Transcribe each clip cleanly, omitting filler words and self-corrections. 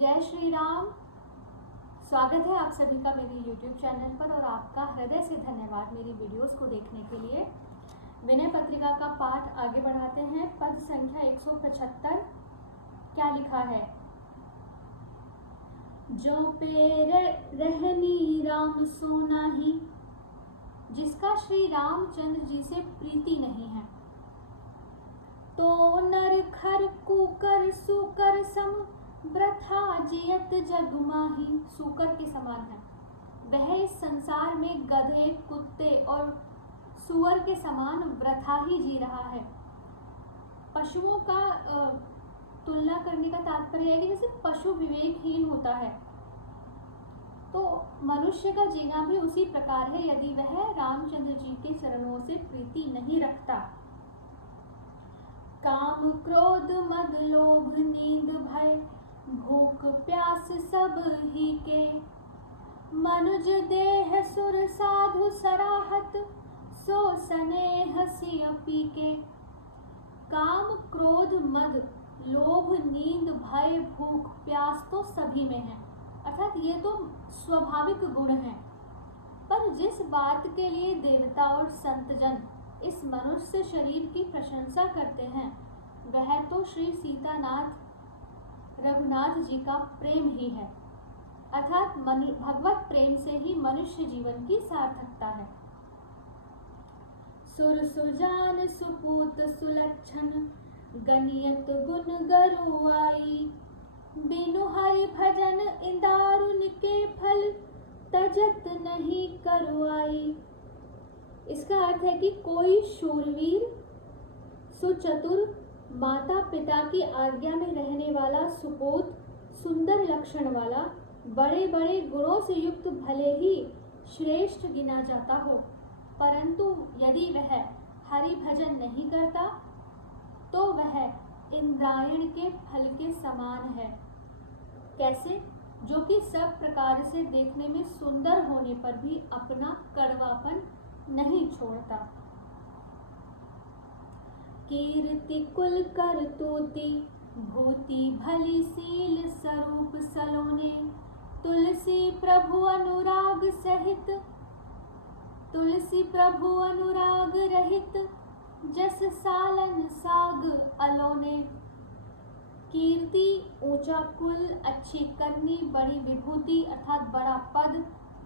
जय श्री राम। स्वागत है आप सभी का मेरे YouTube चैनल पर और आपका हृदय से धन्यवाद मेरी वीडियोस को देखने के लिए। विनय पत्रिका का पाठ आगे बढ़ाते हैं। पद संख्या 175 क्या लिखा है? जो पे रहनी राम सो नाही, जिसका श्री रामचंद्र जी से प्रीति नहीं है, तो नर खर कुकर सुकर सम वृथा जियत जग माही। सूकर के समान है वह इस संसार में गधे कुत्ते और सुअर के समान वृथा ही जी रहा है। पशुओं का तुलना करने का तात्पर्य है कि जैसे पशु विवेकहीन होता है तो मनुष्य का जीना भी उसी प्रकार है यदि वह रामचंद्र जी के चरणों से प्रीति नहीं रखता। काम क्रोध मद लोभ नींद भय भूख प्यास सब ही के, मनुज देह सुर साधु सराहत सो स्नेह सिय पीके। काम क्रोध मद लोभ नींद भय भूख प्यास तो सभी में है, अर्थात ये तो स्वाभाविक गुण हैं। पर जिस बात के लिए देवता और संतजन इस मनुष्य शरीर की प्रशंसा करते हैं वह तो श्री सीतानाथ रघुनाथ जी का प्रेम ही है, अर्थात भगवत प्रेम से ही मनुष्य जीवन की सार्थकता है। सुर सुजान सुपूत सुलक्षण गनियत गुण गरुआई, बिनु हरि भजन इंदारुन के फल तजत नहीं करुआई। इसका अर्थ है कि कोई शूरवीर सुचतुर माता पिता की आज्ञा में रहने वाला सुपूत सुंदर लक्षण वाला बड़े बड़े गुणों से युक्त भले ही श्रेष्ठ गिना जाता हो, परंतु यदि वह हरि भजन नहीं करता तो वह इंद्रायण के फल के समान है। कैसे? जो कि सब प्रकार से देखने में सुंदर होने पर भी अपना कड़वापन नहीं छोड़ता। कीर्ति कुल कर तोती भूति भली सील स्वरूप सलोने, तुलसी प्रभु अनुराग सहित तुलसी प्रभु अनुराग रहित जस सालन साग अलोने। कीर्ति ऊंचा कुल, अच्छी करनी, बड़ी विभूति अर्थात बड़ा पद,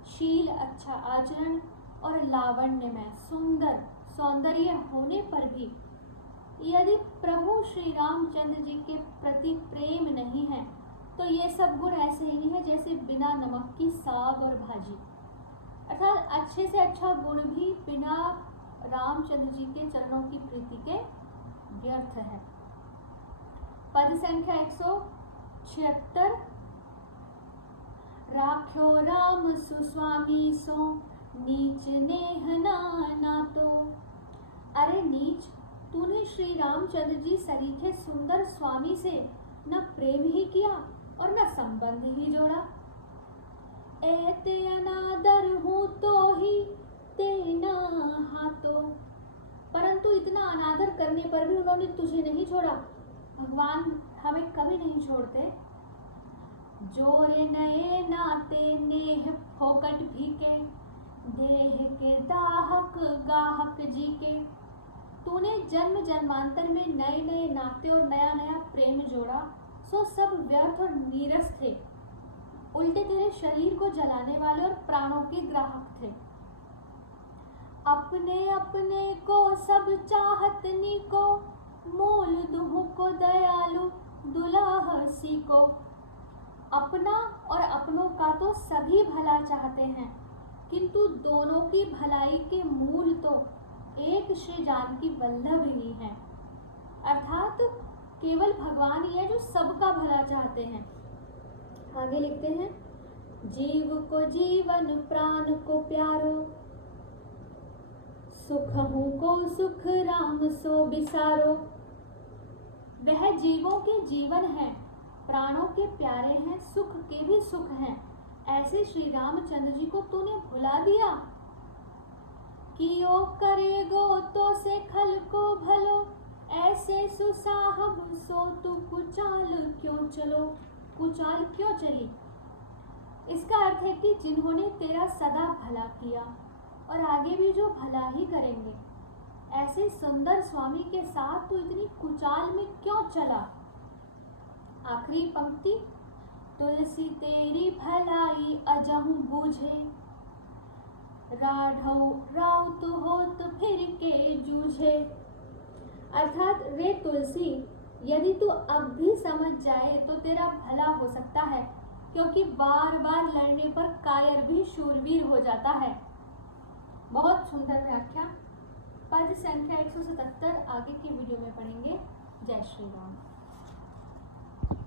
शील अच्छा आचरण और लावण्य में सुंदर सौंदर्य होने पर भी यदि प्रभु श्री रामचंद्र जी के प्रति प्रेम नहीं है तो ये सब गुण ऐसे ही है जैसे बिना नमक की साग और भाजी, अर्थात अच्छे से अच्छा गुण भी बिना रामचंद्र जी के चरणों की प्रीति के व्यर्थ है। पद संख्या 176 राख्यो राम सुस्वामी सो नीच नेह ना तो। अरे नीच, तूने श्री रामचंद्र जी सरीखे सुंदर स्वामी से न प्रेम ही किया और न संबंध ही जोड़ा। ऐते अनादर हूँ तो ही तेना हाथो, परंतु इतना अनादर करने पर भी उन्होंने तुझे नहीं छोड़ा। भगवान हमें कभी नहीं छोड़ते। जोरे नए नाते नेह फोकट भीके, देह के दाहक गाहक जी के। तूने जन्म जन्मांतर में नए नए नाते और नया नया प्रेम जोड़ा, सो सब व्यर्थ और नीरस थे, उल्टे तेरे शरीर को जलाने वाले और प्राणों के ग्राहक थे। अपने अपने को सब चाहत नी को, मूल दुह को दयालु दुलाह सी को। अपना और अपनों का तो सभी भला चाहते हैं, किंतु दोनों की भलाई के मूल तो एक श्री जानकी वल्लभ ही है, अर्थात केवल भगवान ही है जो सबका भला चाहते हैं। आगे लिखते हैं, जीव को जीवन प्राण को प्यारो, सुखहु को सुख राम सो बिसारो। वह जीवों के जीवन है, प्राणों के प्यारे हैं, सुख के भी सुख हैं। ऐसे श्री रामचंद्र जी को तूने भुला दिया। कियो करेगो तो से खल को भलो, ऐसे सुसाहब सो तू कुचाल क्यों चलो। कुचाल क्यों चली? इसका अर्थ है कि जिन्होंने तेरा सदा भला किया और आगे भी जो भला ही करेंगे, ऐसे सुंदर स्वामी के साथ तू इतनी कुचाल में क्यों चला? आखिरी पंक्ति, तुलसी तेरी भलाई अजहु बूझे, राउत होत फिर के जूझे। अर्थात रे तुलसी, यदि तू अब भी समझ जाए तो तेरा भला हो सकता है, क्योंकि बार बार लड़ने पर कायर भी शूरवीर हो जाता है। बहुत सुंदर व्याख्या। पद संख्या 177 आगे की वीडियो में पढ़ेंगे। जय श्री राम।